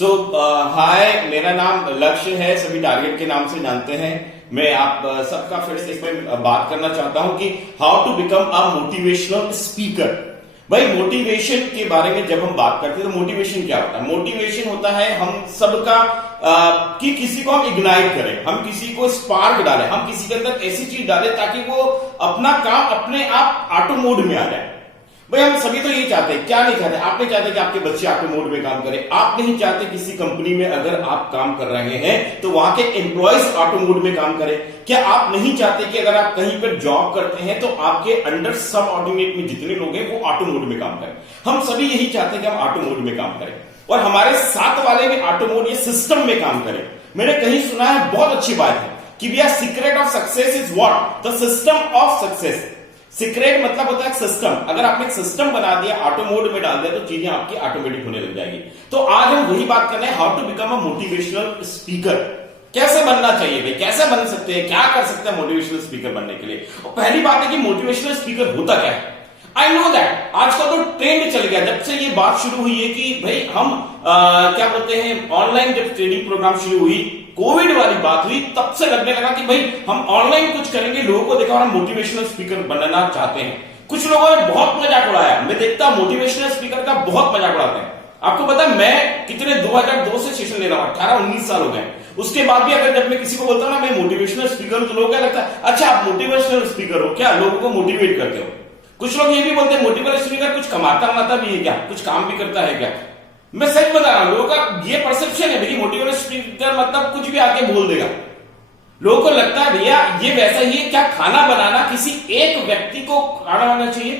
सो हाय, मेरा नाम लक्ष्य है, सभी टारगेट के नाम से जानते हैं। मैं आप सबका फिर से इस पर बात करना चाहता हूं कि how to become a motivational speaker. भाई, मोटिवेशन के बारे में जब हम बात करते हैं तो मोटिवेशन क्या होता है? मोटिवेशन होता है हम सबका कि किसी को हम इग्नाइट करें, हम किसी को स्पार्क डालें, हम किसी के अंदर ऐसी चीज डालें ताकि वो अपना काम अपने आप ऑटो मोड में आ जाए। भाई, हम सभी तो यही चाहते हैं, क्या नहीं चाहते? आप नहीं चाहते कि आपके बच्चे ऑटो मोड में काम करें, आप नहीं चाहते किसी कंपनी में अगर आप काम कर रहे हैं तो वहां के एम्प्लॉयज ऑटो मोड में काम करें। क्या आप नहीं चाहते कि अगर आप कहीं पर जॉब करते हैं तो आपके अंडर सब ऑर्डिनेट में जितने लोग हैं वो ऑटो मोड में काम करें? हम सभी यही चाहते हैं कि हम ऑटो मोड में काम करें और हमारे साथ वाले भी ऑटो मोड या सिस्टम में काम करें। मैंने कहीं सुना है, बहुत अच्छी बात है कि भैया secret of success is what? The system of success. Secret मतलब होता है सिस्टम। अगर आपने एक सिस्टम बना दिया, ऑटो मोड में डाल दिया, तो चीजें आपकी ऑटोमेटिक होने लग जाएगी। तो आज हम वही बात कर रहे हैं, how to become a motivational speaker. कैसे बनना चाहिए भाई, कैसे बन सकते हैं, क्या कर सकते हैं मोटिवेशनल स्पीकर बनने के लिए? और पहली बात है कि मोटिवेशनल स्पीकर होता क्या है। आई नो दैट आजकल तो ट्रेंड चल गया, जब से ये बात शुरू हुई है कि भाई हम क्या बोलते हैं, ऑनलाइन जब ट्रेनिंग प्रोग्राम शुरू हुई, कोविड वाली बात हुई, तब से लगने लगा कि भाई हम ऑनलाइन कुछ करेंगे, लोगों को देखा और हम मोटिवेशनल स्पीकर बनना चाहते हैं। कुछ लोगों ने बहुत मजाक उड़ाया, मैं देखता मोटिवेशनल स्पीकर का बहुत मजाक उड़ाते हैं। आपको पता है मैं कितने 2002 से सेशन ले रहा हूं, 18-19 साल हो गए। उसके बाद भी अगर जब मैं किसी को बोलता हूं ना मैं मोटिवेशनल स्पीकर हूं, तो लोगों क्या लगता है, अच्छा आप मोटिवेशनल स्पीकर हो क्या, लोगों को मोटिवेट करते हो? कुछ लोग ये भी बोलते हैं मोटिवेशनल स्पीकर कुछ कमाता भी है क्या, कुछ काम भी करता है क्या? मैं सच बता रहा हूं, लोगों का ये परसेप्शन है भाई मोटिवेशनल स्पीकर मतलब कुछ भी आके बोल देगा। लोगों को लगता है भैया ये वैसा ही है क्या, खाना बनाना किसी एक व्यक्ति को खाना बनाना चाहिए?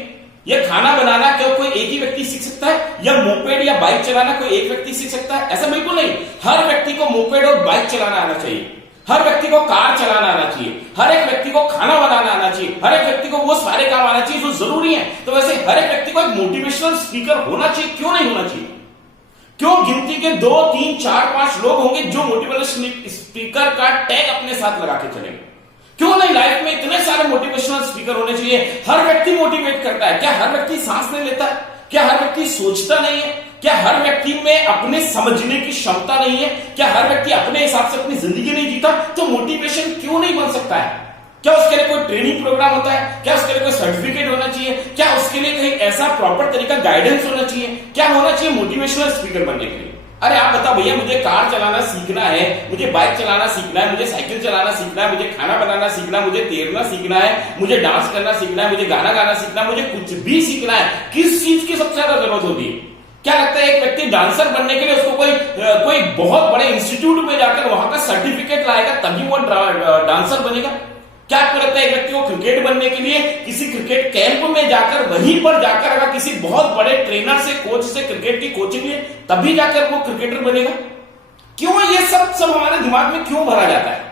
या खाना बनाना क्या कोई एक ही व्यक्ति सीख सकता है? या मोपेड या बाइक चलाना कोई एक व्यक्ति सीख सकता है? ऐसा बिल्कुल नहीं। हर व्यक्ति को मोपेड और बाइक चलाना आना चाहिए, हर व्यक्ति को कार चलाना आना चाहिए, हर एक व्यक्ति को खाना बनाना आना चाहिए, हर एक व्यक्ति को वो सारे काम आना चाहिए जो जरूरी है। तो वैसे हर एक व्यक्ति को एक मोटिवेशनल स्पीकर होना चाहिए, क्यों नहीं होना चाहिए? क्यों गिनती के 2, 3, 4, 5 लोग होंगे जो मोटिवेशनल स्पीकर का टैग अपने साथ लगा के चलेंगे? क्यों नहीं? लाइफ में इतने सारे मोटिवेशनल स्पीकर होने चाहिए। हर व्यक्ति मोटिवेट करता है क्या? हर व्यक्ति सांस नहीं लेता है क्या? हर व्यक्ति सोचता नहीं है क्या? हर व्यक्ति में अपने समझने की क्षमता नहीं है क्या? हर व्यक्ति अपने हिसाब से अपनी जिंदगी नहीं जीता? तो मोटिवेशन क्यों नहीं बन सकता है? क्या उसके लिए कोई ट्रेनिंग प्रोग्राम होता है? क्या उसके लिए कोई सर्टिफिकेट होना चाहिए? क्या उसके लिए कहीं ऐसा प्रॉपर तरीका गाइडेंस होना चाहिए? क्या होना चाहिए मोटिवेशनल स्पीकर बनने के लिए? अरे आप बताओ भैया, मुझे कार चलाना सीखना है, मुझे बाइक चलाना सीखना है, मुझे साइकिल चलाना सीखना है, मुझे खाना बनाना सीखना है, मुझे तैरना सीखना है, मुझे डांस करना सीखना है, मुझे गाना गाना सीखना है, मुझे कुछ भी सीखना है। किस चीज की सबसे ज्यादा जरूरत होती है? क्या लगता है एक व्यक्ति डांसर बनने के लिए उसको कोई बहुत बड़े इंस्टीट्यूट में जाकर वहां का सर्टिफिकेट लाएगा तभी वो डांसर बनेगा? क्या आपको लगता है एक व्यक्ति को क्रिकेट बनने के लिए किसी क्रिकेट कैंप में जाकर, वहीं पर जाकर अगर किसी बहुत बड़े ट्रेनर से, कोच से क्रिकेट की कोचिंग ले तभी जाकर वो क्रिकेटर बनेगा? क्यों ये सब हमारे दिमाग में क्यों भरा जाता है?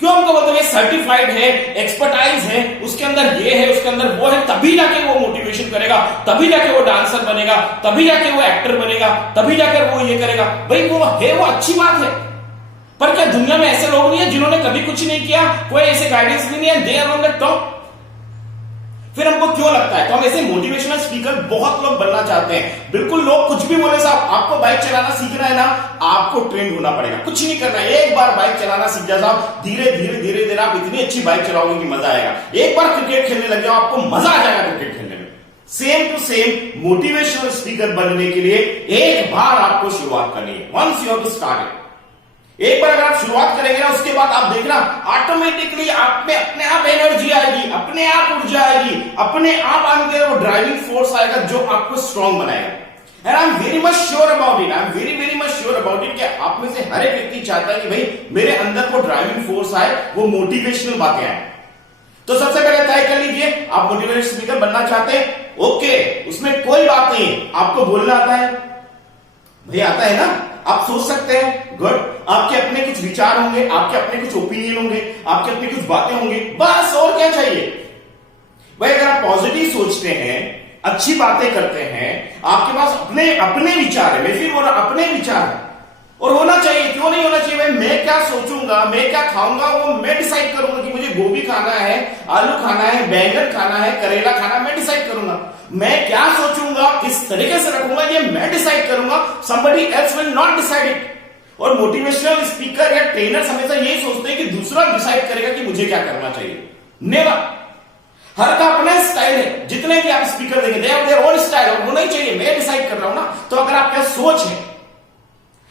क्यों हमको बोलते हैं सर्टिफाइड है, एक्सपर्टाइज है, उसके अंदर ये है, उसके अंदर वो है, तभी जाके वो मोटिवेशन करेगा, तभी जाके वो डांसर बनेगा, तभी जाके वो एक्टर बनेगा, तभी जाकर वो ये करेगा? भाई वो है, वो अच्छी बात है, पर क्या दुनिया में ऐसे लोग नहीं है जिन्होंने कभी कुछ नहीं किया, कोई ऐसे गाइडेंस भी नहीं है, they are on the top? फिर हमको क्यों लगता है? तो हम ऐसे मोटिवेशनल स्पीकर बहुत लोग बनना चाहते हैं। बिल्कुल, लोग कुछ भी बोले साहब, आपको बाइक चलाना सीखना है ना, आपको ट्रेन होना पड़ेगा, कुछ नहीं करना है। एक बार बाइक चलाना सीख जाए साहब, धीरे धीरे आप इतनी अच्छी बाइक चलाओगे कि मजा आएगा। एक बार क्रिकेट खेलने लग जाओ, आपको मजा आ जाएगा क्रिकेट खेलने में। Same to same motivational speaker बनने के लिए एक बार आपको शुरुआत करनी है। Once you have to start it, एक बार अगर आप शुरुआत करेंगे ना, उसके बाद आप देखना ऑटोमेटिकली आप में अपने आप एनर्जी आएगी, अपने आप ऊर्जा आएगी, अपने आप अंदर वो ड्राइविंग फोर्स आएगा जो आपको स्ट्रांग बनाएगा। And I am very much sure about it, I am very much sure about it कि आप में से हर एक व्यक्ति चाहता है कि भाई मेरे अंदर वो ड्राइविंग फोर्स आए, वो मोटिवेशनल बातें आए। तो सबसे पहले तय कर लीजिए, आप मोटिवेशनल स्पीकर बनना चाहते हैं, ओके, उसमें कोई बात नहीं। आपको बोलना आता है भाई, आता है ना, आप सोच सकते हैं, गुड। आपके अपने कुछ विचार होंगे, आपके अपने कुछ ओपिनियन होंगे, आपके अपनी कुछ बातें होंगी, बस और क्या चाहिए भाई? अगर आप पॉजिटिव सोचते हैं, अच्छी बातें करते हैं, आपके पास अपने विचार है, मैं फिर बोल रहा अपने विचार है, और होना चाहिए, क्यों नहीं होना चाहिए भाई? मैं क्या सोचूंगा, मैं क्या खाऊंगा, वो मैं डिसाइड करूंगा कि मुझे गोभी खाना है, आलू खाना है, बैंगन खाना है, करेला खाना, मैं डिसाइड करूंगा। मैं क्या सोचूंगा, किस तरीके से रखूंगा, ये मैं डिसाइड करूंगा। somebody else will not decide it। और मोटिवेशनल स्पीकर या ट्रेनर हमेशा यही सोचते हैं कि दूसरा डिसाइड करेगा कि मुझे क्या करना चाहिए। नेवर। हर का अपना स्टाइल है। जितने भी आप स्पीकर देंगे, they have their own style, और होना ही चाहिए। मैं डिसाइड कर रहा हूं ना, तो अगर आपका सोच है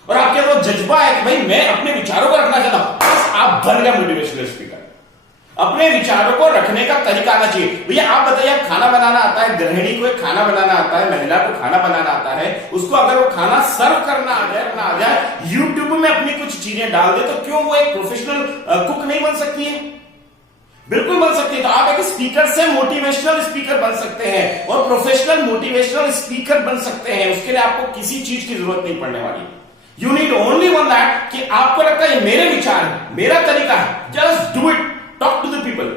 और आपके अंदर जज्बा है कि भाई मैं अपने विचारों को रखना चाहता हूं, बस आप बन गए मोटिवेशनल स्पीकर। अपने विचारों को रखने का तरीका आना चाहिए। भैया आप बताइए, आप खाना बनाना आता है, गृहिणी को एक खाना बनाना आता है, महिला को खाना बनाना आता है, उसको अगर वो खाना सर्व करना आ जाए, यूट्यूब में अपनी कुछ चीजें डाल दे, तो क्यों वो एक प्रोफेशनल कुक नहीं बन सकती है? बिल्कुल बन सकती है। तो आप एक स्पीकर से मोटिवेशनल स्पीकर बन सकते हैं और प्रोफेशनल मोटिवेशनल स्पीकर बन सकते हैं। उसके लिए आपको किसी चीज की जरूरत नहीं पड़ने वाली। You need only one that कि आपको लगता है मेरे विचार है, मेरा तरीका है, just do it, talk to the people.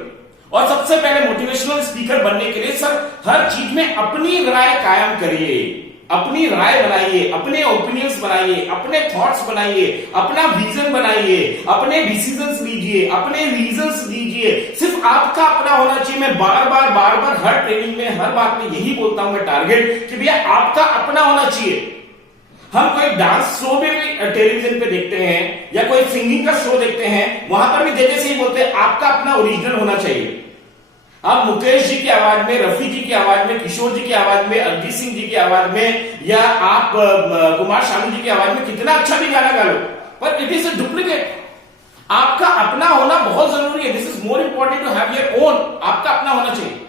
और सबसे पहले मोटिवेशनल स्पीकर बनने के लिए सर हर चीज में अपनी राय कायम करिए, अपनी राय बनाइए, अपने ओपिनियंस बनाइए, अपने थॉट्स बनाइए, अपना विजन बनाइए, अपने डिसीजंस लीजिए, अपने रीजंस दीजिए। सिर्फ आपका अपना होना चाहिए। मैं बार बार हर ट्रेनिंग में, हर बात में यही बोलता हूं मैं टारगेट कि भैया आपका अपना होना चाहिए। हम कोई डांस शो भी टेलीविजन पे देखते हैं या कोई सिंगिंग का शो देखते हैं, वहां पर भी जैसे ही बोलते हैं आपका अपना ओरिजिनल होना चाहिए। आप मुकेश जी की आवाज में, रफी जी की आवाज में, किशोर जी की आवाज में, अरिजीत सिंह जी की आवाज में, या आप कुमार शानू जी की आवाज में कितना अच्छा भी गाना गा लो, पर इट इज अ डुप्लीकेट। आपका अपना होना बहुत जरूरी है। This is more important to have your own. आपका अपना होना चाहिए।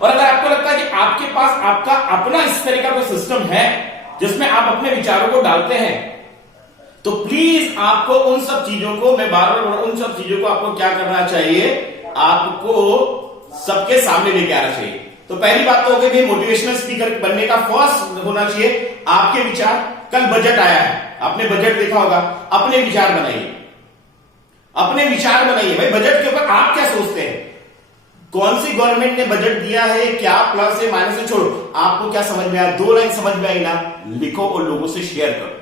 और अगर आपको लगता है कि आपके पास आपका अपना इस तरह का कोई सिस्टम है जिसमें आप अपने विचारों को डालते हैं, तो प्लीज आपको उन सब चीजों को, मैं बार बार उन सब चीजों को आपको क्या करना चाहिए, आपको सबके सामने लेके आना चाहिए। तो पहली बात तो हो गई मोटिवेशनल स्पीकर बनने का फर्स्ट होना चाहिए आपके विचार। कल बजट आया है, आपने बजट देखा होगा। अपने विचार बनाइए, अपने विचार बनाइए। भाई बजट के ऊपर आप क्या सोचते हैं, कौन सी गवर्नमेंट ने बजट दिया है, क्या प्लस है माइनस है, छोड़ो। आपको क्या समझ में आया, 2 लाइन समझ में आई ना, लिखो और लोगों से शेयर करो।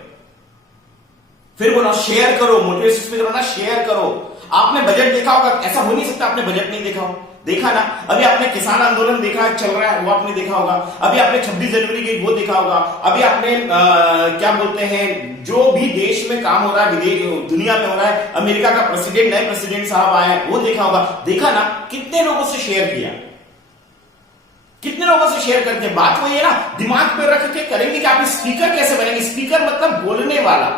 फिर बोला शेयर करो, मोटिवेशन स्पीकर होना, शेयर करो। आपने बजट देखा होगा, ऐसा हो नहीं सकता आपने बजट नहीं देखा हो। देखा ना, अभी आपने किसान आंदोलन देखा है, चल रहा है, वो आपने देखा होगा। अभी आपने 26 जनवरी की वो देखा होगा। अभी आपने क्या बोलते हैं, जो भी देश में काम हो रहा है, विदेश दुनिया में हो रहा है, अमेरिका का प्रेसिडेंट, नए प्रेसिडेंट साहब आए हैं, वो देखा होगा। देखा ना, कितने लोगों से शेयर किया, कितने लोगों से शेयर करते हैं। बात वही है ना, दिमाग पे रख के करेंगे कि आप स्पीकर कैसे बनेंगे। स्पीकर मतलब बोलने वाला,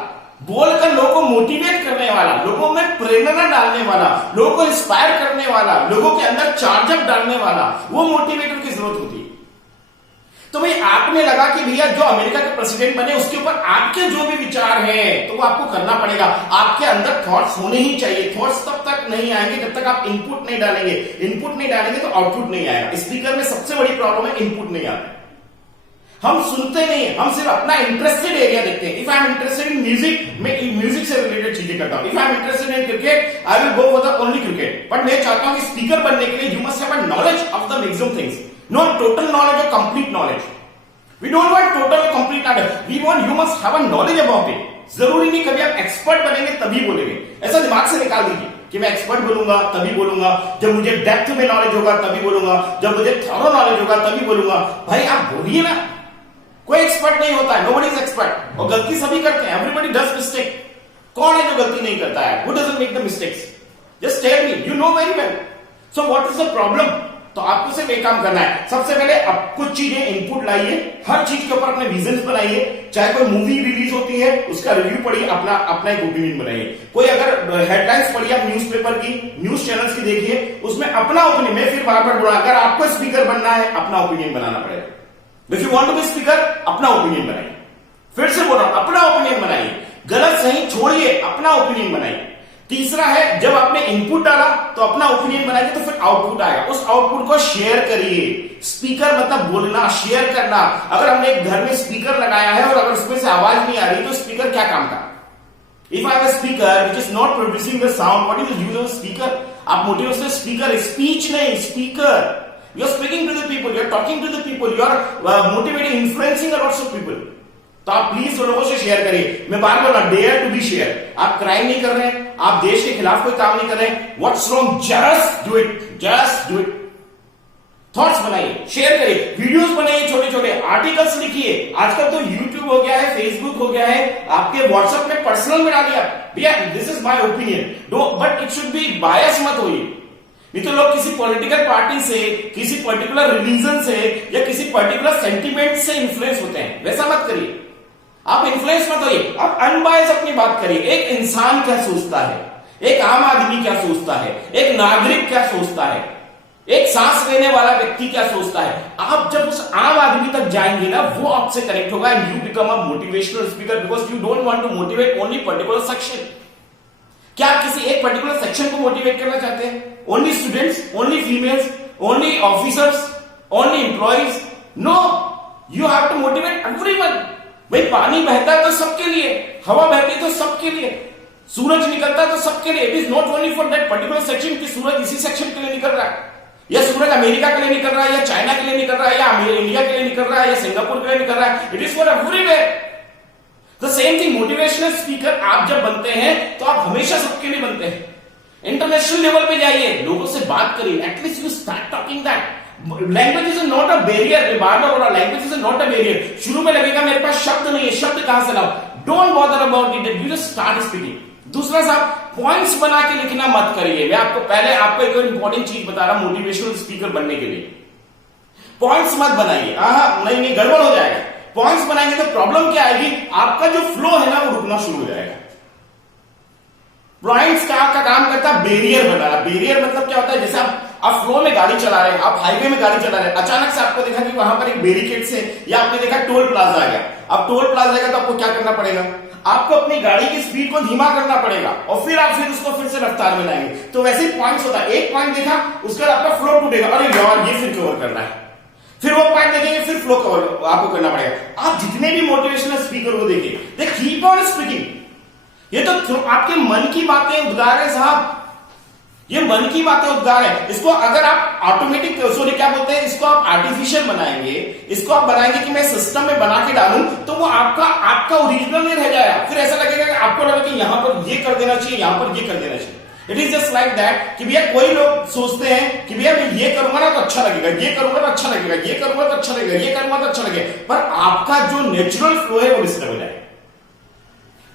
बोलकर लोगों को मोटिवेट करने वाला, लोगों में प्रेरणा डालने वाला, लोगों को इंस्पायर करने वाला, लोगों के अंदर चार्जअप डालने वाला, वो मोटिवेटर की जरूरत होती है। तो भाई आपने लगा कि भैया जो अमेरिका के प्रेसिडेंट बने उसके ऊपर आपके जो भी विचार हैं, तो वो आपको करना पड़ेगा। आपके अंदर थॉट्स होने ही चाहिए। थॉट्स तब तक नहीं आएंगे जब तक आप इनपुट नहीं डालेंगे। इनपुट नहीं डालेंगे तो आउटपुट नहीं आएगा। स्पीकर में सबसे बड़ी प्रॉब्लम है इनपुट नहीं आता। हम सुनते नहीं है, हम सिर्फ अपना इंटरेस्टेड एरिया देखते हैं। If I am interested in music, मैं म्यूजिक से रिलेटेड चीजें करता हूं। If I am interested in cricket, I will go for the only cricket. But मैं चाहता हूं कि स्पीकर बनने के लिए you must have a knowledge of the maximum things, not total knowledge और complete knowledge. We don't want total complete knowledge, we want you must have a knowledge about it. जरूरी नहीं कभी आप एक्सपर्ट बनेंगे तभी बोलेंगे, ऐसा दिमाग से निकाल दीजिए कि मैं एक्सपर्ट बोलूंगा तभी बोलूंगा, जब मुझे डेप्थ में नॉलेज होगा तभी बोलूंगा, जब मुझे थॉरो नॉलेज होगा तभी बोलूंगा। भाई आप बोलिए ना, कोई एक्सपर्ट नहीं होता है, नोबडी इज एक्सपर्ट। और गलती सभी करते हैं, एवरीबॉडी डज मिस्टेक। कौन है जो गलती नहीं करता है? Who doesn't make the mistakes? Just tell me, you know very well. So what is the problem? तो आपको सिर्फ एक काम करना है, सबसे पहले आप कुछ चीजें इनपुट लाइए, हर चीज के ऊपर अपने विजन्स बनाइए। चाहे कोई मूवी रिलीज होती है उसका रिव्यू पढ़िए, अपना एक ओपिनियन बनाइए। कोई अगर हेडलाइंस पढ़िए आप न्यूज़पेपर की, न्यूज चैनल्स की देखिए, उसमें अपना ओपिनियन। मैं फिर बार बार बोला, अगर आपको स्पीकर बनना है अपना ओपिनियन बनाना पड़ेगा। If you want to be speaker, अपना ओपिनियन बनाइए। फिर से बोल रहा हूं, अपना ओपिनियन बनाइए। गलत सही छोड़िए, अपना ओपिनियन बनाइए। तीसरा है, जब आपने इनपुट डाला तो अपना ओपिनियन बनाइए, तो फिर आउटपुट आएगा। उस आउटपुट को शेयर करिए। स्पीकर मतलब बोलना, शेयर करना। अगर हमने एक घर में स्पीकर लगाया है और अगर उसमें से आवाज नहीं आ रही तो स्पीकर क्या काम का? If I have a speaker which is not producing the sound, what is the use of speaker? आप मोटिवेशनल स्पीकर, स्पीच नहीं, speaker. You are speaking to the people, you are talking to the people, you are motivating, influencing a lots of people. तो आप please लोगों से share करिए। मैं बार बार dare to be share. आप crime नहीं कर रहे हैं, आप देश के खिलाफ कोई काम नहीं कर रहे हैं, what's wrong, just do it, just do it. Thoughts बनाइए, शेयर करिए, वीडियोस बनाइए, छोटे छोटे आर्टिकल्स लिखिए। आजकल तो यूट्यूब हो गया है, फेसबुक हो गया है, आपके व्हाट्सएप में पर्सनल में डालिए भैया this is my opinion, but it should be bias मत होइए। नहीं तो लोग किसी पॉलिटिकल पार्टी से, किसी पर्टिकुलर रिलीजन से या किसी पर्टिकुलर सेंटिमेंट से इन्फ्लुएंस होते हैं, वैसा मत करिए। आप इन्फ्लुएंस मत होइए, आप अनबायस अपनी बात करिए। एक इंसान क्या सोचता है, एक आम आदमी क्या सोचता है, एक नागरिक क्या सोचता है, एक सांस लेने वाला व्यक्ति क्या सोचता है, आप जब उस आम आदमी तक जाएंगे ना, वो आपसे कनेक्ट होगा and you become a motivational speaker because you don't want to motivate only particular section. क्या आप किसी एक पर्टिकुलर सेक्शन को मोटिवेट करना चाहते हैं? Only students, only females, only officers, only employees? No, you have to motivate everyone. भाई पानी बहता है तो सबके लिए, हवा बहती है तो सबके लिए, सूरज निकलता है तो सबके लिए। It is not only for that particular section कि सूरज इसी सेक्शन के लिए निकल रहा है, या सूरज अमेरिका के लिए निकल रहा है, या चाइना के लिए निकल रहा है, या इंडिया के लिए निकल रहा है, या सिंगापुर के लिए निकल रहा है। It is for everywhere. The same thing, motivational speaker आप जब बनते हैं तो आप हमेशा सबके लिए बनते हैं। इंटरनेशनल लेवल पे जाइए, लोगों से बात करिए, at least you start talking that. Language is not a barrier. बार बार बोला language is not a barrier. शुरू में लगेगा मेरे पास शब्द नहीं है, शब्द कहां से लाओ? Don't bother about it, you just start speaking. दूसरा साहब, पॉइंट्स बना के लिखना मत करिए। मैं आपको पहले आपको एक इंपॉर्टेंट चीज बता रहा हूं मोटिवेशनल स्पीकर बनने के लिए। पॉइंट्स मत बनाइए, नहीं गड़बड़ हो जाएगा। पॉइंट्स बनाएंगे तो प्रॉब्लम क्या आएगी, आपका जो फ्लो है ना वो रुकना शुरू हो जाएगा। पॉइंट्स का काम करता है बैरियर बनाना। बैरियर मतलब क्या होता है, जैसे आप फ्लो में गाड़ी चला रहे हैं, आप हाईवे में गाड़ी चला रहे हैं, अचानक से आपको देखा कि वहां पर एक बैरिकेड से, या आपने देखा टोल प्लाजा आ गया। अब टोल प्लाजा आएगा तो आपको क्या करना पड़ेगा? आपको अपनी गाड़ी की स्पीड को धीमा करना पड़ेगा और फिर आप उसको फिर से रफ्तार में लाएंगे। तो वैसे ही पॉइंट्स होता है, एक पॉइंट देखा उसके बाद आपका फ्लो टूटेगा, अरे यार ये फिर कवर करना है, फिर वो पॉइंट देखेंगे, फिर फ्लो कवर आपको करना पड़ेगा। आप जितने भी मोटिवेशनल स्पीकर को देखिए, दे कीप ऑन स्पीकिंग। ये तो आपके मन की बातें उद्गार है साहब, ये मन की बातें उद्गार है। इसको अगर आप ऑटोमेटिक क्या बोलते हैं, इसको आप आर्टिफिशियल बनाएंगे, इसको आप बनाएंगे कि मैं सिस्टम में बना के डालूं, तो वो आपका ओरिजिनल नहीं रह जाएगा। फिर ऐसा लगेगा कि आपको लगे कि यहां पर ये कर देना चाहिए, यहां पर ये कर देना चाहिए। It is just like that कि भैया कोई लोग सोचते हैं कि भैया मैं ये करूंगा ना तो अच्छा लगेगा, ये करूंगा तो अच्छा लगेगा, ये करूंगा तो अच्छा लगेगा, ये करूंगा तो अच्छा लगेगा, पर आपका जो नेचुरल फ्लो है वो डिस्टर्ब हो जाएगा।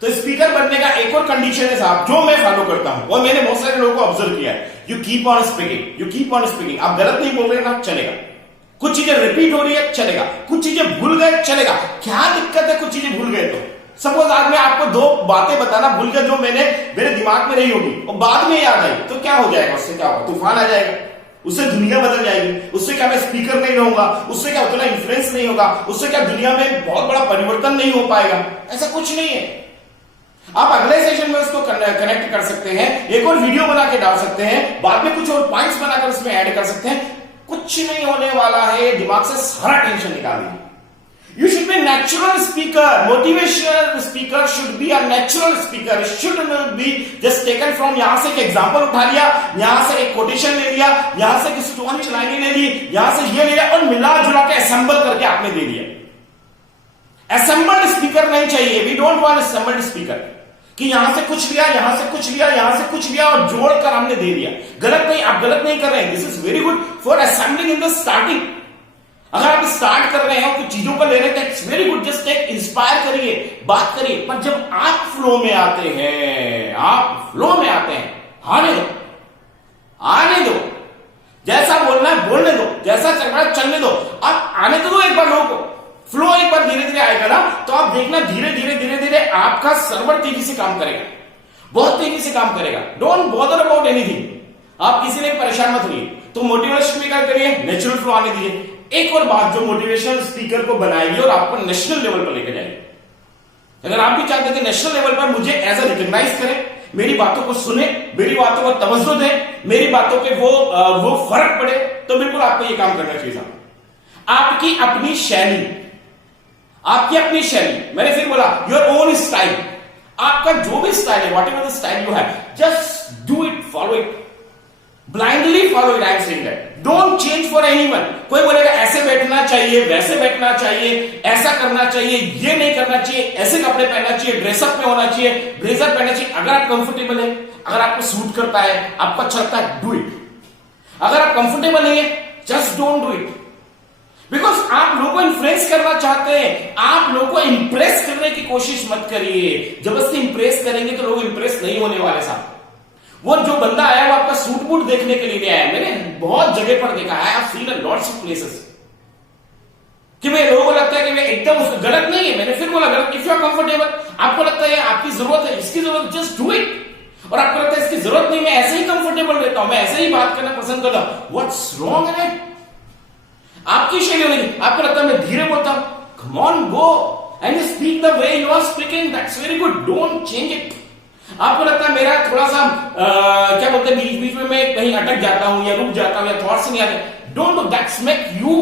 तो स्पीकर बनने का एक और कंडीशन है साहब, जो मैं फॉलो करता हूं और मैंने बहुत सारे लोगों को ऑब्जर्व किया है, you keep on speaking, you keep on speaking. आप गलत नहीं बोल रहे ना, चलेगा। कुछ चीजें रिपीट हो रही है, चलेगा। कुछ चीजें भूल गए, चलेगा। क्या दिक्कत है कुछ चीजें भूल गए तो? सपोज आज मैं आपको दो बातें बताना भूल गया जो मेरे दिमाग में रही होगी और बाद में याद आई, तो क्या हो जाएगा? उससे क्या होगा? तूफान आ जाएगा, उससे दुनिया बदल जाएगी। उससे क्या मैं स्पीकर नहीं रहूंगा, उससे क्या उतना इन्फ्लुएंस नहीं होगा, उससे क्या दुनिया में बहुत बड़ा परिवर्तन नहीं हो पाएगा? ऐसा कुछ नहीं है। आप अगले सेशन में उसको कनेक्ट कर सकते हैं, एक और वीडियो बना के डाल सकते हैं, बाद में कुछ और पॉइंट्स बनाकर उसमें ऐड कर सकते हैं। कुछ नहीं होने वाला है, दिमाग से सारा टेंशन निकाल दीजिए। You should be a natural speaker. Motivational speaker should be a natural speaker. It should not be just taken from यहां से एक एग्जांपल उठा लिया, यहां से एक कोटेशन ले लिया, यहां से किसी टोन चलाने ले ली, यहां से ये ले लिया और मिला जुला के असेंबल करके आपने दे दिया। असेंबल्ड स्पीकर नहीं चाहिए। We don't want assembled speaker कि यहां से कुछ लिया, यहां से कुछ लिया, यहां से कुछ लिया और जोड़कर हमने दे दिया। गलत नहीं, आप गलत नहीं कर रहे हैं। This is very good for assembling in the starting. अगर आप स्टार्ट कर रहे हैं कुछ चीजों को ले रहे हैं, it's very good, just take inspire करिए, बात करिए। पर जब आप फ्लो में आते हैं, आप फ्लो में आते हैं, आने दो, आने दो। जैसा बोलना है बोलने दो, जैसा चल रहा है चलने दो। आप आने तो दो एक बार लोगों को। फ्लो एक बार धीरे धीरे आएगा ना, तो आप देखना धीरे धीरे धीरे धीरे आपका सर्वर तेजी से काम करेगा, बहुत तेजी से काम करेगा। Don't bother about anything. आप किसी ने परेशान मत होइए। तो मोटिवेशन भी क्या करिए, नेचुरल फ्लो आने दीजिए। एक और बात जो मोटिवेशनल स्पीकर को बनाएगी और आपको नेशनल लेवल पर लेकर जाएगी। अगर आप भी चाहते हैं कि नेशनल लेवल पर मुझे एज अ रिकॉग्नाइज करें, मेरी बातों को सुने, मेरी बातों को तवज्जो दें, मेरी बातों पे वो फर्क पड़े, तो बिल्कुल आपको ये काम करना चाहिए साहब। आपकी अपनी शैली, आपकी अपनी शैली, मैंने फिर बोला योर ओन स्टाइल। आपका जो भी स्टाइल है, what ever the style you have, just do it, follow it. Blindly follow it. I am saying that don't change for anyone. कोई बोलेगा ऐसे बैठना चाहिए, वैसे बैठना चाहिए, ऐसा करना चाहिए, ये नहीं करना चाहिए, ऐसे कपड़े पहनना चाहिए, ड्रेसअप में होना चाहिए, ब्लेजर पहनना चाहिए। अगर आप कंफर्टेबल है, अगर आपको सूट करता है, आपको अच्छा लगता है, डू इट। अगर आप कंफर्टेबल नहीं है, just don't do it. Because आप लोगों को इन्फ्लुएंस करना चाहते हैं, आप लोगों को इंप्रेस करने की कोशिश मत करिए। जबरदस्ती इंप्रेस करेंगे तो लोग इंप्रेस नहीं होने वाले साहब। वो जो बंदा आया वो आपका सूट बूट देखने के लिए आया। मैंने बहुत जगह पर देखा, I have seen lots of places कि भाई लोगों को लगता है कि मैं एकदम उसको गलत नहीं है। मैंने फिर बोला गलत। इफ यू आर कंफर्टेबल, आपको लगता है आपकी जरूरत है, इसकी जरूरत, जस्ट डू इट। और आपको लगता है इसकी जरूरत नहीं, मैं ऐसे ही कंफर्टेबल रहता हूं, मैं ऐसे ही बात करना पसंद करता हूं, व्हाट्स रॉन्ग इन इट? आपकी शैली होगी। आपको लगता है मैं धीरे बोलता हूं, come on go and speak the way you are speaking, that's very good, don't change it. आपको लगता है मेरा थोड़ा सा क्या बोलते हैं, बीच बीच में मैं कहीं अटक जाता हूं या रुक जाता हूं या थॉट्स नहीं आते, don't do that's make you.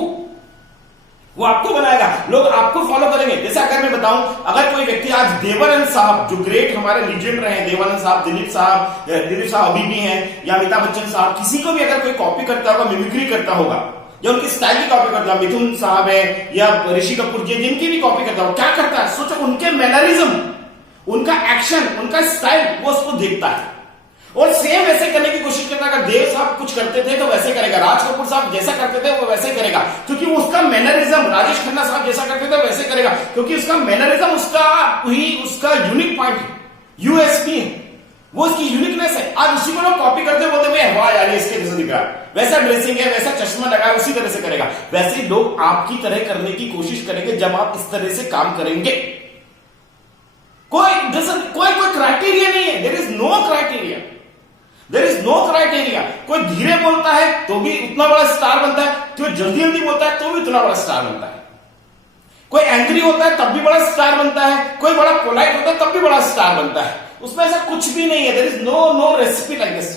वो आपको बनाएगा, लोग आपको फॉलो करेंगे। जैसे अगर मैं बताऊं, अगर कोई व्यक्ति आज देवानंद साहब जो ग्रेट हमारे लीजेंड रहे, देवानंद साहब, दिलीप साहब अभी भी हैं, या अमिताभ बच्चन साहब, किसी को भी अगर कोई कॉपी करता होगा, मिमिक्री करता होगा, या उनकी स्टाइल की कॉपी करता है, मिथुन साहब है या ऋषि कपूर जी, जिनकी भी कॉपी करता हो, क्या करता है? सोचो, उनके मैनरिज्म, उनका एक्शन, उनका स्टाइल, वो उसको देखता है और सेम वैसे करने की कोशिश करता है। अगर देव साहब कुछ करते थे तो वैसे करेगा, राज कपूर साहब जैसा करते थे वो वैसे करेगा, क्योंकि उसका मैनरिज्म, राजेश खन्ना साहब जैसा करते थे वैसे करेगा, क्योंकि उसका मैनरिज्म, उसका यूनिक पॉइंट है, यूएसपी है, वो उसकी यूनिकनेस है। आज उसी को लोग कॉपी करते बोलते भाई वाह यार इसके जैसा दिख रहा है, वैसा ड्रेसिंग है, वैसा चश्मा लगा है, उसी तरह से करेगा। वैसे ही लोग आपकी तरह करने की कोशिश करेंगे जब आप इस तरह से काम करेंगे। कोई क्राइटेरिया नहीं है, there is no criteria, there is no criteria. कोई धीरे बोलता है तो भी उतना बड़ा स्टार बनता है, जो जल्दी जल्दी बोलता है तो भी उतना बड़ा स्टार बनता है। कोई एंग्री होता है तब भी बड़ा स्टार बनता है, कोई बड़ा पोलाइट होता है तब भी बड़ा स्टार बनता है। उसमें ऐसा कुछ भी नहीं है, there is no recipe like this.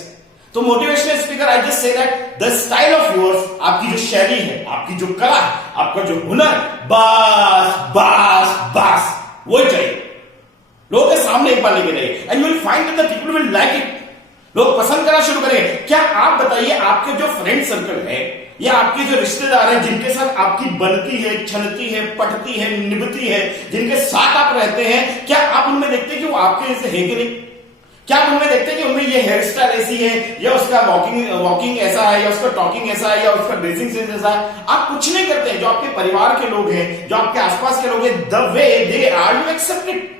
तो motivational speaker, I just say that the style of yours, आपकी जो शैली है, आपकी जो कला, आपका जो हुनर, बस वो चाहिए। लोगों के सामने एक बार लेके जाइए and you will find that the people will like it. लोग पसंद करना शुरू करेंगे। क्या आप बताइए, आपके जो फ्रेंड सर्कल है या आपके जो रिश्तेदार हैं, जिनके साथ आपकी बनती है, छलती है, पटती है, निभती है, जिनके साथ आप रहते हैं, क्या आप उनमें देखते हैं कि वो आपके जैसे है कि नहीं? क्या आप उनमें देखते हैं कि उनमें ये हेयर स्टाइल ऐसी है, या उसका वॉकिंग ऐसा है, या उसका टॉकिंग ऐसा है, या उसका ड्रेसिंग सेंस ऐसा है? आप कुछ नहीं करते हैं। जो आपके परिवार के लोग हैं, जो आपके आसपास के लोग हैं, the way they are, you accept it,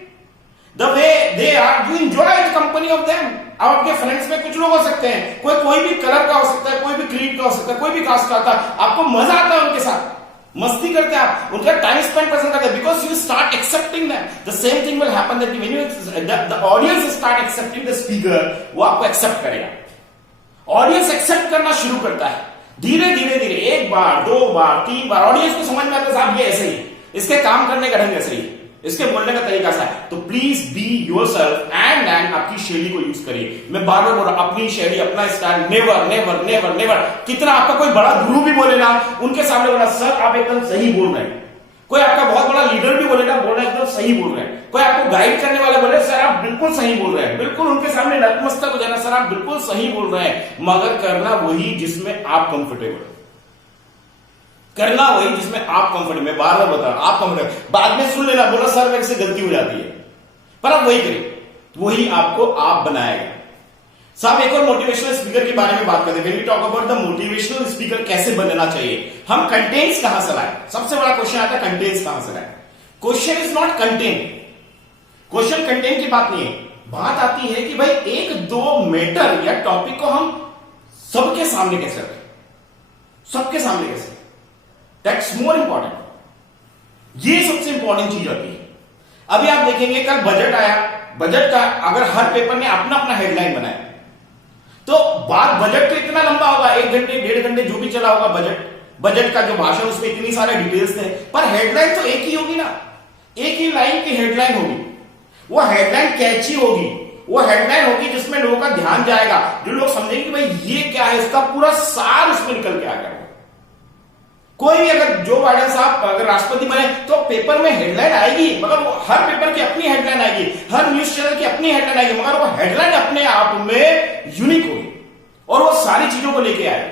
the way they are, you enjoy the company of them. अब आपके फ्रेंड्स में कुछ लोग हो सकते हैं, कोई भी कलर का हो सकता है, कोई भी क्रीड का हो सकता है, कोई भी कास्ट का होता है, आपको मजा आता है उनके साथ, मस्ती करते हैं आप, उनका टाइम स्पेंड पसंद करते हैं, because you start accepting them. The same thing will happen that when you the audience start accepting the speaker, वो आपको एक्सेप्ट करेगा। ऑडियंस एक्सेप्ट करना शुरू करता है धीरे धीरे, एक बार, दो बार, तीन बार, ऑडियंस को समझ में आता है साहब ये ऐसे ही, इसके काम करने का ढंग ऐसे ही, इसके बोलने का तरीका सा है। तो प्लीज बी योरसेल्फ एंड आपकी शैली को यूज करिए। मैं बार बार बोल रहा हूं, अपनी शैली, अपना style, never never never never. कितना आपका कोई बड़ा गुरु भी बोले ना, उनके सामने बोला सर आप एकदम सही बोल रहे हैं। कोई आपका बहुत बड़ा लीडर भी बोले ना, बोलना एकदम सही बोल रहे हैं। कोई आपको गाइड करने वाले बोले सर आप बिल्कुल सही बोल रहे हैं, बिल्कुल उनके सामने नतमस्तक हो जाना, सर आप बिल्कुल सही बोल रहे हैं, मगर करना वही जिसमें आप कंफर्टेबल, करना वही जिसमें आप कंफर्टेबल। मैं बार बार बता रहा हूं, आप कंफर्टेबल, बाद में सुन लेना, बोला सर मेरे से गलती हो जाती है, पर आप वही करिए, वही आपको आप बनाएगा। साहब एक और मोटिवेशनल स्पीकर के बारे में बात करते हैं। When we talk about the motivational speaker, कैसे बनना चाहिए, हम कंटेंट्स कहां से लाए? सबसे बड़ा क्वेश्चन आता है कंटेंट्स कहां से लाए। Question is not content, question content की बात नहीं है, बात आती है कि भाई एक दो मैटर या टॉपिक को हम सबके सामने कैसे रखें, सबके सामने कैसे, दैट्स मोर इंपॉर्टेंट। ये सबसे इंपॉर्टेंट चीज आती है। अभी आप देखेंगे कल बजट आया, बजट का अगर हर पेपर ने अपना अपना हेडलाइन बनाया तो बात बजट तो इतना लंबा होगा, 1 घंटे 1.5 घंटे जो भी चला होगा बजट का जो भाषण, उसमें इतनी सारे डिटेल्स थे, पर हेडलाइन तो एक ही होगी ना, एक ही लाइन की हेडलाइन होगी। वो हेडलाइन कैची होगी, वो हेडलाइन होगी जिसमें लोगों का ध्यान जाएगा, जो लोग समझेंगे कि भाई ये क्या है, इसका पूरा सार उसमें निकल के आ गया। कोई भी अगर जो बाइडेन साहब अगर राष्ट्रपति बने तो पेपर में हेडलाइन आएगी, मगर वो हर पेपर की अपनी हेडलाइन आएगी, हर न्यूज चैनल की अपनी हेडलाइन आएगी, मगर वो हेडलाइन अपने आप में यूनिक होगी, और वो सारी चीजों को लेके आए।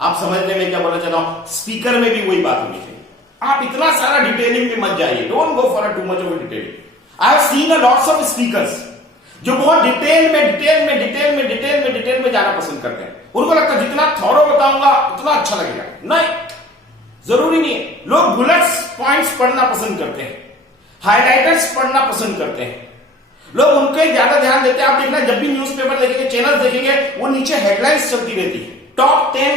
आप समझने में क्या बोलना चाहता हूं, स्पीकर में भी वही बात होनी चाहिए। आप इतना सारा डिटेलिंग में मत जाइए, don't go for too much of detailing. I have seen a lots of speakers जो बहुत डिटेल में जाना पसंद करते हैं। उनको लगता है जितना थॉरो बताऊंगा उतना अच्छा लगेगा। नहीं, जरूरी नहीं है। लोग बुलेट्स पॉइंट्स पढ़ना पसंद करते हैं, हाइलाइटर्स पढ़ना पसंद करते हैं, लोग उनके ज्यादा ध्यान देते हैं। आप देखना, जब भी न्यूज़पेपर देखेंगे, चैनल देखेंगे, वो नीचे हेडलाइंस चलती रहती है, टॉप 10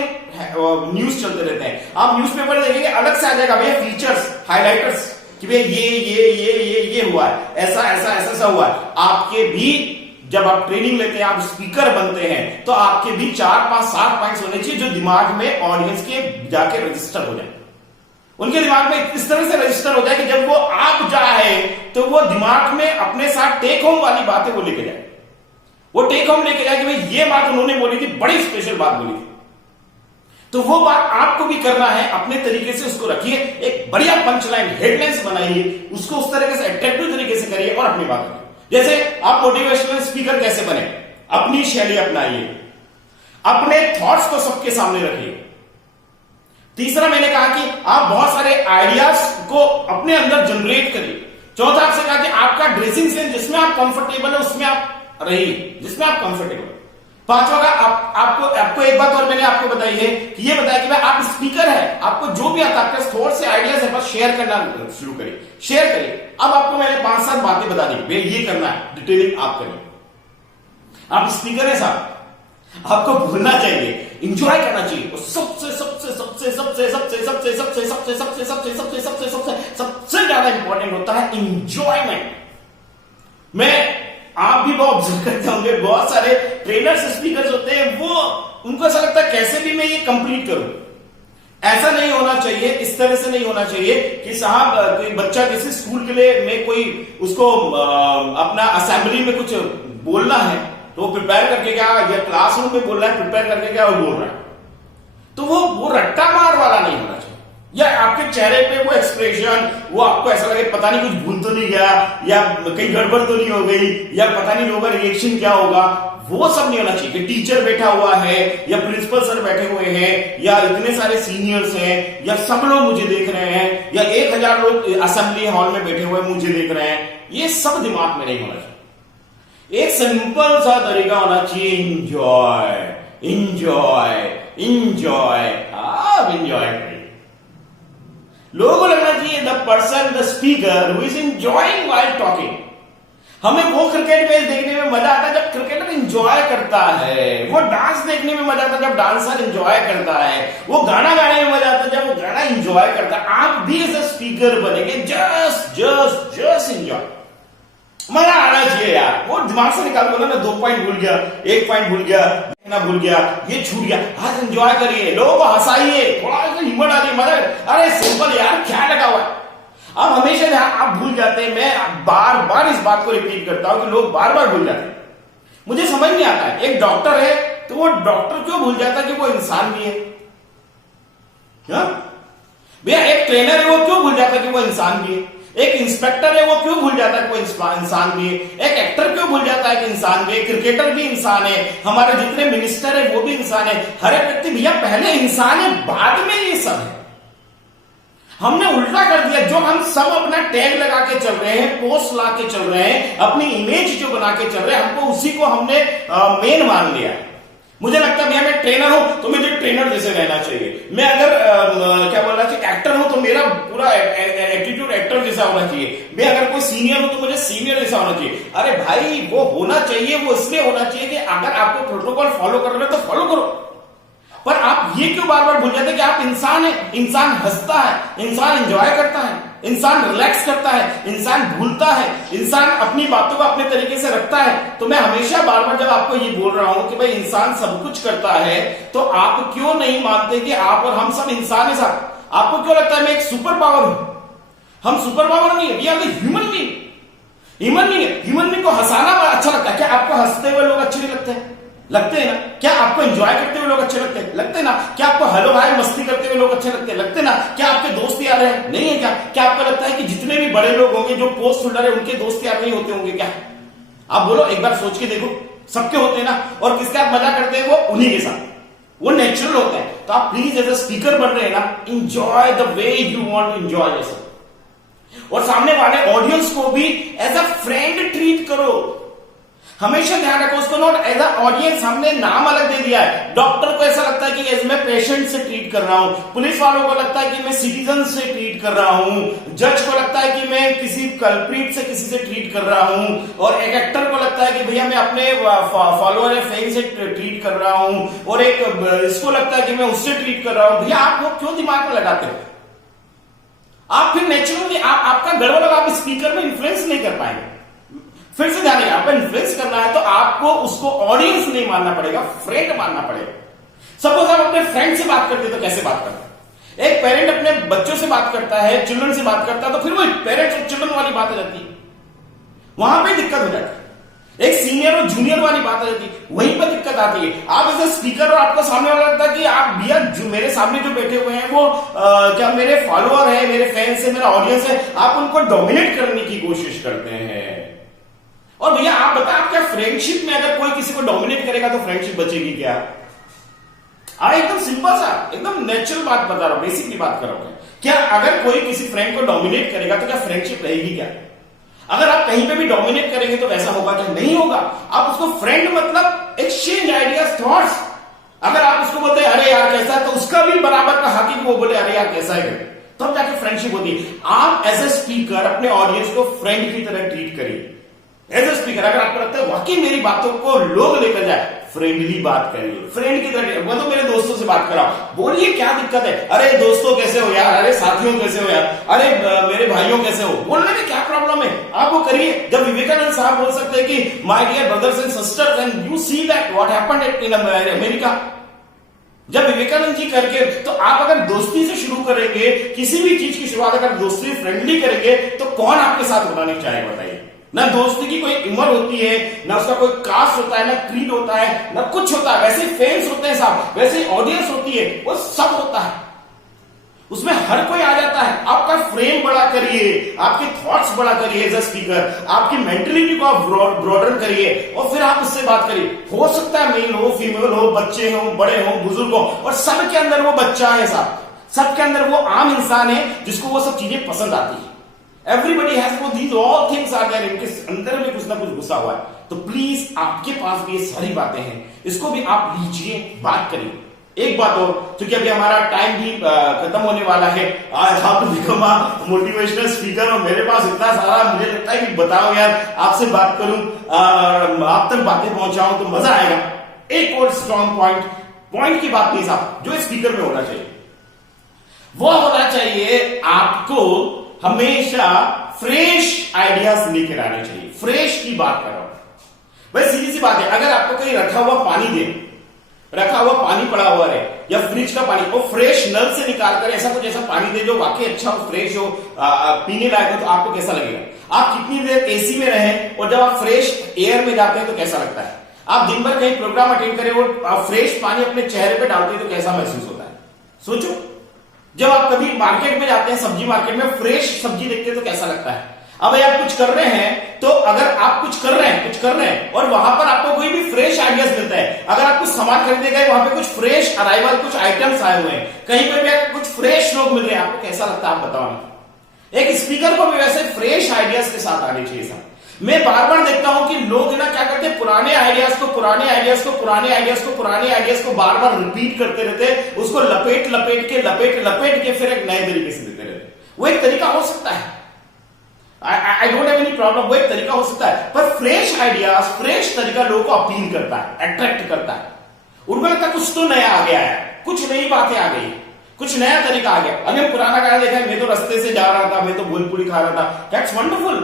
न्यूज चलते रहते हैं। आप न्यूज़पेपर देखेंगे, अलग से आ जाएगा भैया फीचर्स, हाइलाइटर्स कि भैया ये हुआ है, ऐसा हुआ है। आपके भी जब आप ट्रेनिंग लेते हैं, आप स्पीकर बनते हैं, तो आपके भी 4, 5, 7 पॉइंट्स होने चाहिए जो दिमाग में ऑडियंस के जाके रजिस्टर हो जाए, उनके दिमाग में इस तरह से रजिस्टर हो जाए कि जब वो आप जाए तो वो दिमाग में अपने साथ टेक होम वाली बातें वो लेके जाए। वो टेक होम लेके जाए कि भाई ये बात उन्होंने बोली थी, बड़ी स्पेशल बात बोली थी। तो वो बात आपको भी करना है, अपने तरीके से उसको रखिए, एक बढ़िया पंचलाइन हेडलाइंस बनाइए, उसको उस तरीके से अट्रैक्टिव तरीके से करिए और अपनी बात करिए। जैसे आप मोटिवेशनल स्पीकर कैसे बने, अपनी शैली अपनाइए, अपने थॉट्स को सबके सामने रखिए। तीसरा, मैंने कहा कि आप बहुत सारे आइडियाज को अपने अंदर जनरेट करिए। चौथा, आपसे कहा कि आपका ड्रेसिंग सेंस जिसमें आप कंफर्टेबल है उसमें आप रहिए, जिसमें आप कंफर्टेबल। पांचवा का आपको एक बात और मैंने आपको बताई है कि ये बताया कि भाई आप स्पीकर है, आपको जो भी आता है थॉट से आइडियाज है, बस शेयर करना शुरू करिए, शेयर करिए। अब आपको मैंने 5-7 बातें बता दी, भाई ये करना है, डिटेलिंग आप करिए। आप स्पीकर है साहब, आपको भूलना चाहिए, इंजॉय करना चाहिए। और सबसे ज्यादा इंपॉर्टेंट होता है इंजॉयमेंट। आप भी बहुत ऑब्जर्व करते होंगे, बहुत सारे ट्रेनर्स स्पीकर्स होते हैं, वो उनको ऐसा लगता है कैसे भी मैं ये कंप्लीट करूं। ऐसा नहीं होना चाहिए, इस तरह से नहीं होना चाहिए कि साहब कोई बच्चा किसी स्कूल के लिए में कोई उसको अपना असेंबली में कुछ बोलना है तो वो प्रिपेयर करके क्या, या क्लासरूम में बोलना है प्रिपेयर करके क्या वो बोल रहा है, तो वो रट्टा मार वाला नहीं होना चाहिए। या आपके चेहरे पे वो एक्सप्रेशन, वो आपको ऐसा लगे पता नहीं कुछ भूल तो नहीं गया, या कहीं गड़बड़ तो नहीं हो गई, या पता नहीं लोगों का रिएक्शन क्या होगा, वो सब नहीं होना चाहिए। कि टीचर बैठा हुआ है, या प्रिंसिपल सर बैठे हुए हैं, या इतने सारे सीनियर्स हैं, या सब लोग मुझे देख रहे हैं, या 1000 लोग असेंबली हॉल में बैठे हुए मुझे देख रहे हैं, ये सब दिमाग में नहीं होना चाहिए। एक सिंपल सा तरीका होना चाहिए, इंजॉय। आप इंजॉय करिए। लोगों को लगना चाहिए the person, the speaker who is enjoying while talking. हमें वो क्रिकेट मैच देखने में मजा आता है जब क्रिकेटर एंजॉय करता है, वो डांस देखने में मजा आता है जब डांसर एंजॉय करता है, वो गाना गाने में मजा आता है जब वो गाना एंजॉय करता है। आप भी एज अ स्पीकर बनेंगे, जस्ट एंजॉय। मजा आना चाहिए यार। वो दिमाग से निकाल दो ना, 2 पॉइंट भूल गया, 1 पॉइंट भूल गया, ना भूल गया, ये छूट गया, आज एंजॉय करिए, लोगों को हंसाइए, थोड़ा सा हिम्मत आ रही, मजा। अरे सिंपल यार, क्या लगा हुआ है। अब हमेशा आप भूल जाते हैं, मैं बार बार इस बात को रिपीट करता हूं कि लोग बार बार भूल जाते हैं। मुझे समझ नहीं आता है, एक डॉक्टर है तो वो डॉक्टर क्यों भूल जाता है कि वो इंसान भी है। भैया एक ट्रेनर है, वो क्यों भूल जाता है कि वो इंसान भी है। एक इंस्पेक्टर है, वो क्यों भूल जाता है कि वो इंसान भी है। एक एक्टर क्यों भूल जाता है कि इंसान भी है। क्रिकेटर भी इंसान है, हमारे जितने मिनिस्टर है वो भी इंसान है। हर एक व्यक्ति भैया पहले इंसान है, बाद में ये सब है। हमने उल्टा कर दिया। जो हम सब अपना टैग लगा के चल रहे हैं, पोस्ट ला के चल रहे हैं, अपनी इमेज जो बना के चल रहे हैं, हमको उसी को हमने मेन मान लिया। मुझे लगता है भैया मैं ट्रेनर हूं तो मुझे ट्रेनर जैसे रहना चाहिए। मैं अगर क्या बोलना चाहिए, एक्टर हूं तो मेरा पूरा एटीट्यूड एक्टर जैसा होना चाहिए। मैं अगर कोई सीनियर हूं तो मुझे सीनियर जैसा होना चाहिए। अरे भाई वो होना चाहिए, वो इसलिए होना चाहिए कि अगर आपको प्रोटोकॉल फॉलो कर रहे हो तो फॉलो करो। पर आप ये क्यों बार बार भूल जाते कि आप इंसान है। इंसान हंसता है, इंसान एंजॉय करता है, इंसान रिलैक्स करता है, इंसान भूलता है, इंसान अपनी बातों को अपने तरीके से रखता है। तो मैं हमेशा बार बार जब आपको ये बोल रहा हूं कि भाई इंसान सब कुछ करता है, तो आप क्यों नहीं मानते कि आप और हम सब इंसान है साहब। आपको क्यों लगता है मैं एक सुपर पावर हूं। हम सुपर पावर नहीं है, we are the human being. Human being को हंसाना अच्छा लगता है। क्या आपको हंसते हुए लोग अच्छे नहीं लगते हैं? लगते हैं ना। क्या आपको एंजॉय करते हुए लोग अच्छे लगते हैं? लगते हैं ना। क्या आपको हेलो हाय मस्ती करते हुए लोग अच्छे लगते हैं? लगते हैं ना। क्या आपके दोस्त यार हैं? नहीं है क्या? क्या आपको लगता है कि जितने भी बड़े लोग होंगे जो पोस्ट होल्डर है उनके दोस्त यार नहीं होते होंगे क्या? आप बोलो, एक बार सोच के देखो। सबके होते हैं ना, और किसके साथ मजा करते हैं? वो उन्हीं के साथ, वो नेचुरल होते हैं। तो आप प्लीज एज अ स्पीकर बन रहे हैं ना, enjoy the way you want to enjoy yourself, और सामने वाले ऑडियंस को भी एज अ फ्रेंड ट्रीट करो। हमेशा ध्यान रखो, उसको नॉट एज अ ऑडियंस, हमने नाम अलग दे दिया है। डॉक्टर को ऐसा लगता है कि एज मैं पेशेंट से ट्रीट कर रहा हूं, पुलिस वालों को लगता है कि मैं सिटीजन से ट्रीट कर रहा हूं, जज को लगता है कि मैं किसी कल्प्रिट से किसी से ट्रीट कर रहा हूं, और एक एक्टर को लगता है कि भैया मैं अपने फॉलोअर या फैन से ट्रीट कर रहा हूं, और एक इसको लगता है कि मैं उससे ट्रीट कर रहा हूं। भैया आप लोग क्यों दिमाग में लगाते हो? आप फिर नेचुरली आपका गड़बड़ होगा, आप स्पीकर में इन्फ्लुएंस नहीं कर पाएंगे। फिर से ध्यान रखिए, आपको इन्फ्लुएंस करना है तो आपको उसको ऑडियंस नहीं मानना पड़ेगा, फ्रेंड मानना पड़ेगा। सपोज आप अपने फ्रेंड से बात करते तो कैसे बात करते हैं? एक पेरेंट अपने बच्चों से बात करता है, चिल्ड्रन से बात करता है, तो फिर वो पेरेंट्स और चिल्ड्रन वाली बात हो जाती है, वहां पे दिक्कत हो जाती है। एक सीनियर और जूनियर वाली बात हो जाती है, वहीं पर दिक्कत आती है। आप एज ए स्पीकर और आपको सामने वाला लगता है कि आप भैया जो मेरे सामने जो बैठे हुए हैं वो क्या मेरे फॉलोअर है, मेरे फैंस है, मेरा ऑडियंस है, आप उनको डोमिनेट करने की कोशिश करते हैं। और भैया आप बताएं, आप क्या फ्रेंडशिप में अगर कोई किसी को डोमिनेट करेगा तो फ्रेंडशिप बचेगी क्या? एकदम सिंपल सा, एकदम नेचुरल बात बता रहा हूं, बेसिकली बात कर रहा हूं। क्या अगर कोई किसी फ्रेंड को डोमिनेट करेगा तो क्या फ्रेंडशिप रहेगी क्या? अगर आप कहीं पे भी डोमिनेट करेंगे तो वैसा होगा क्या? नहीं होगा। आप उसको फ्रेंड मतलब एक्सचेंज आइडियाज, थॉट्स। अगर आप उसको बोलते हैं अरे यार कैसा है, तो उसका भी बराबर का हक है वो बोले अरे यार कैसा है, तब जाके फ्रेंडशिप होती है। आप एज ए स्पीकर अपने ऑडियंस को फ्रेंड की तरह ट्रीट करिए। एज ए स्पीकर अगर आपको लगता है वाकई मेरी बातों को लोग लेकर जाए, फ्रेंडली बात करिए, फ्रेंड की तरह। मैं तो मेरे दोस्तों से बात कर रहा हूं, बोलिए क्या दिक्कत है? अरे दोस्तों कैसे हो यार, अरे साथियों कैसे हो यार, अरे मेरे भाइयों कैसे हो, बोलने में क्या प्रॉब्लम है? आप वो करिए। जब विवेकानंद साहब बोल सकते हैं कि my dear brothers and sisters, and you see that what happened in America, जब विवेकानंद जी करके, तो आप अगर दोस्ती से शुरू करेंगे, किसी भी चीज की शुरुआत अगर दोस्ती फ्रेंडली करेंगे, तो कौन आपके साथ होना नहीं चाहे बताइए? ना दोस्ती की कोई उम्र होती है, ना उसका कोई कास्ट होता है, ना क्रीड होता है, ना कुछ होता है। वैसे फैंस होते हैं साहब, वैसे ऑडियंस होती है, वो सब होता है, उसमें हर कोई आ जाता है। आपका फ्रेम बड़ा करिए, आपके थॉट्स बड़ा करिए एज अ स्पीकर, आपकी मेंटलिटी को आप ब्रॉडन करिए, और फिर आप उससे बात करिए। हो सकता है मेल हो, फीमेल हो, बच्चे हो, बड़े हो, बुजुर्ग हो, और सबके अंदर वो बच्चा है साहब, सबके अंदर वो आम इंसान है जिसको वो सब चीजें पसंद आती है। एवरीबडी हैज वो, these all things are there, इनके अंदर में कुछ ना कुछ घुसा हुआ है। तो प्लीज आपके पास भी ये सारी बातें हैं, इसको भी आप लीजिए, बात करिए। एक बात और, क्योंकि अभी हमारा टाइम भी खत्म होने वाला है, I have to become a motivational speaker, और मेरे पास इतना सारा मुझे लगता है कि बताओ यार, आपसे बात करूं, आप तक बातें पहुंचाऊं तो मजा आएगा। एक और स्ट्रॉन्ग पॉइंट की बात नहीं साहब, जो स्पीकर में होना चाहिए वो होना चाहिए, आपको हमेशा फ्रेश आइडियाज लेकर आने चाहिए। फ्रेश की बात कर रहा हूं भाई, सीधी सी बात है, अगर आपको कहीं रखा हुआ पानी दे, रखा हुआ पानी पड़ा हुआ है, या फ्रिज का पानी, वो फ्रेश नल से निकाल कर ऐसा कुछ ऐसा पानी दे जो वाकई अच्छा हो, फ्रेश हो, पीने लायक हो, तो आपको कैसा लगेगा? आप कितनी देर एसी में रहें और जब आप फ्रेश एयर में जाते हैं तो कैसा लगता है? आप दिन भर कहीं प्रोग्राम अटेंड करें और फ्रेश पानी अपने चेहरे पे डालते हैं तो कैसा महसूस होता है? सोचो। जब आप कभी मार्केट में जाते हैं, सब्जी मार्केट में फ्रेश सब्जी देखते हैं तो कैसा लगता है? अब आप कुछ कर रहे हैं, तो अगर आप कुछ कर रहे हैं और वहां पर आपको कोई भी फ्रेश आइडियाज मिलता है, अगर आप कुछ सामान खरीदने गए, वहां पे कुछ फ्रेश अराइवल, कुछ आइटम्स आए हुए हैं, कहीं पर भी कुछ फ्रेश लोग मिल रहे हैं, आपको कैसा लगता है? आप बताओ। एक स्पीकर को भी वैसे फ्रेश आइडियाज के साथ आने चाहिए साहब। मैं बार बार देखता हूं कि लोग ना क्या करते हैं, पुराने आइडियाज को बार बार रिपीट करते रहते, उसको लपेट के फिर एक नए तरीके से देते रहते। वो एक तरीका हो सकता है, I don't have any problem, वो एक तरीका हो सकता है, पर फ्रेश आइडियाज, फ्रेश तरीका लोगों को अपील करता है, अट्रैक्ट करता है। उनको लगता है कुछ तो नया आ गया है, कुछ नई बातें आ गई, कुछ नया तरीका आ गया। अभी हम पुराना गाना देखा है, मैं तो रास्ते से जा रहा था, मैं तो भेलपूरी खा रहा था, दैट्स वंडरफुल,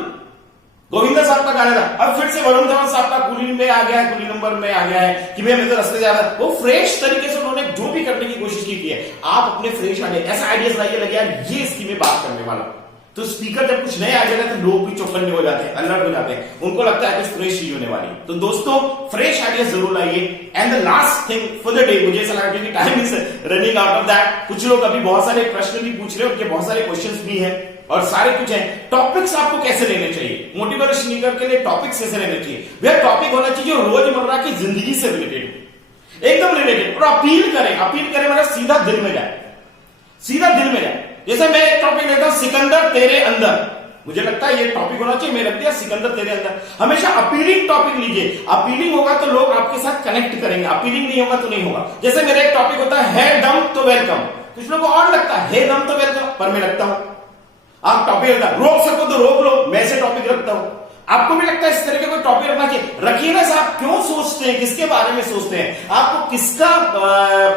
गोविंदा साहब का गाना था। अब फिर से वरुण धवन साहब का कुली में आ गया है, कुली नंबर में आ गया है कि भैया मैं तो रास्ते जा रहा था। वो फ्रेश तरीके से उन्होंने जो भी करने की कोशिश की है। आप अपने फ्रेश आइडिया, ऐसा आइडियाज लाइए, लगे यार ये इसकी मैं बात करने वाला हूं। तो स्पीकर जब कुछ नए आ जाते हैं तो लोग भी चौकन्ने हो जाते हैं, अलर्ट हो जाते हैं, उनको लगता है कुछ फ्रेश चीज होने वाली। तो दोस्तों फ्रेश आइडियाज जरूर लाइए। And the last thing for the day, मुझे ऐसा लगा कि time is running out of that. कुछ लोग अभी बहुत सारे प्रश्न भी पूछ रहे हैं, उनके बहुत सारे क्वेश्चंस भी हैं। और सारे कुछ है। टॉपिक्स आपको कैसे लेने चाहिए, मोटिवेशनल स्पीकर के लिए टॉपिक्स कैसे लेने चाहिए, वह टॉपिक होना चाहिए जो रोजमर्रा की जिंदगी से रिलेटेड, एकदम रिलेटेड, और अपील करें मतलब सीधा दिल में जाए, सीधा दिल में जाए। जैसे मैं एक टॉपिक लेता हूं, सिकंदर तेरे अंदर, मुझे लगता है ये टॉपिक होना चाहिए, मैं लगता है सिकंदर तेरे अंदर। हमेशा अपीलिंग टॉपिक लीजिए, अपीलिंग होगा तो लोग आपके साथ कनेक्ट करेंगे, अपीलिंग नहीं होगा तो नहीं होगा। जैसे मेरा एक टॉपिक होता है दम तो वेलकम, कुछ लोगों को और लगता है दम तो वेलकम, पर मैं लगता हूं आप टॉपिक रोक सको तो रोक लो, मैं ऐसे टॉपिक रखता हूं। आपको भी लगता है इस तरह का कोई टॉपिक रखना चाहिए, रखिए ना साहब। क्यों सोचते हैं, किसके बारे में सोचते हैं, आपको किसका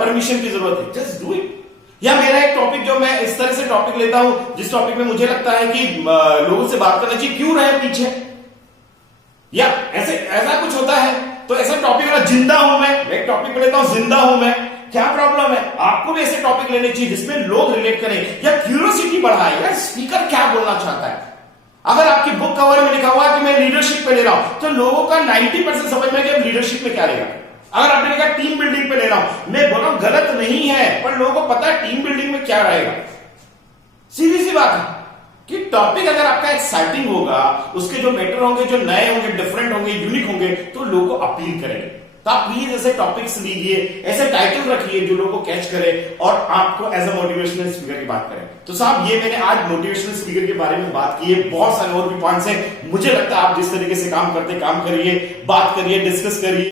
परमिशन की जरूरत है, जस्ट डू इट। या मेरा एक टॉपिक जो मैं इस तरह से टॉपिक लेता हूं, जिस टॉपिक में मुझे लगता है कि लोगों से बात करना चाहिए, क्यों रहे पीछे, या ऐसे ऐसा कुछ होता है तो ऐसा टॉपिक वाला जिंदा हूं मैं एक टॉपिक लेता हूं, जिंदा हूं मैं, क्या प्रॉब्लम है। आपको भी ऐसे टॉपिक लेने चाहिए जिसमें लोग रिलेट करें या क्यूरियोसिटी बढ़ाए, या स्पीकर क्या बोलना चाहता है। अगर आपकी बुक कवर में लिखा हुआ है कि मैं लीडरशिप पे ले रहा हूं, तो लोगों का 90% समझ में कि अब लीडरशिप में क्या लेगा। अगर आपने लिखा टीम बिल्डिंग पे ले रहा हूं, मैं बोला गलत नहीं है, पर लोगों को पता है टीम बिल्डिंग में क्या रहेगा। सीधी सी बात है कि टॉपिक अगर आपका एक्साइटिंग होगा, उसके जो मैटर होंगे, जो नए होंगे, डिफरेंट होंगे, यूनिक होंगे, तो लोगों को अपील करेंगे। तो आप प्लीज ऐसे टॉपिक्स लीजिए, ऐसे टाइटल रखिए जो लोगों को कैच करे और आपको एज अ मोटिवेशनल स्पीकर की बात करें। तो साहब ये मैंने आज मोटिवेशनल स्पीकर के बारे में बात की है, बहुत सारे और भी पॉइंट्स हैं। मुझे लगता है आप जिस तरीके से काम करते काम करिए, बात करिए, डिस्कस करिए।